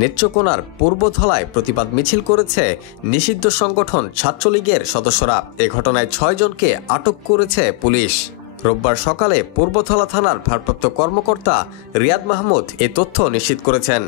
নেত্রকোনার পূর্বধলায় প্রতিবাদ মিছিল করেছে নিষিদ্ধ সংগঠন ছাত্রলীগের সদস্যরা। এ ঘটনায় 6 জনকে আটক করেছে পুলিশ। রোববার সকালে পূর্বধলা থানার ভারপ্রাপ্ত কর্মকর্তা রিয়াদ মাহমুদ এ তথ্য নিশ্চিত করেছেন।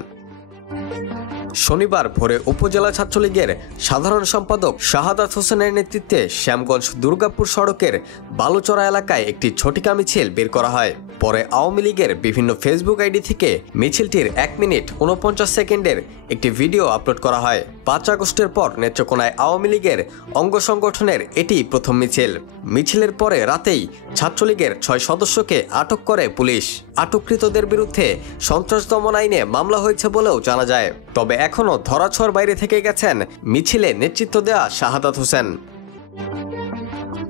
শনিবার ভোরে উপজেলা ছাত্রলীগের সাধারণ সম্পাদক শাহাদাত হোসেনের নেতৃত্বে শ্যামগঞ্জ দুর্গাপুর সড়কের বালুচড়া এলাকায় একটি ঝটিকা মিছিল বের করা হয়। পরে আওয়ামী লীগের বিভিন্ন ফেসবুক আইডি থেকে মিছিলটির 1 মিনিট 49 সেকেন্ডের একটি ভিডিও আপলোড করা হয়। 5 আগস্টের পর নেত্রকোনায় আওয়ামী লীগের অঙ্গ সংগঠনের এটি প্রথম মিছিল। মিছিলের পরে রাতেই ছাত্রলীগের 6 সদস্যকে আটক করে পুলিশ। আটককৃতদের বিরুদ্ধে সন্ত্রাস দমন আইনে মামলা হয়েছে বলেও জানা যায়। তবে এখনও ধরাছোঁয়ার বাইরে থেকে গেছেন মিছিলে নেতৃত্ব দেওয়া শাহাদাত হোসেন।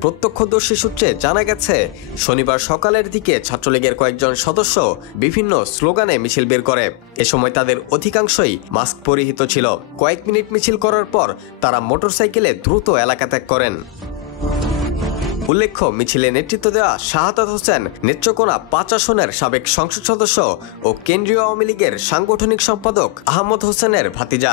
প্রত্যক্ষদর্শী সূত্রে জানা গেছে, শনিবার সকালের দিকে ছাত্রলীগের কয়েকজন সদস্য বিভিন্ন স্লোগানে মিছিল বের করে। এ সময় তাদের অধিকাংশই মাস্ক পরিহিত ছিল। কয়েক মিনিট মিছিল করার পর তারা মোটরসাইকেলে দ্রুত এলাকা ত্যাগ করেন। উল্লেখ্য, মিছিলে নেতৃত্ব দেওয়া শাহাদাত হোসেন নেত্রকোনা 5 আসনের সাবেক সংসদ সদস্য ও কেন্দ্রীয় আওয়ামী লীগের সাংগঠনিক সম্পাদক আহমদ হোসেনের ভাতিজা।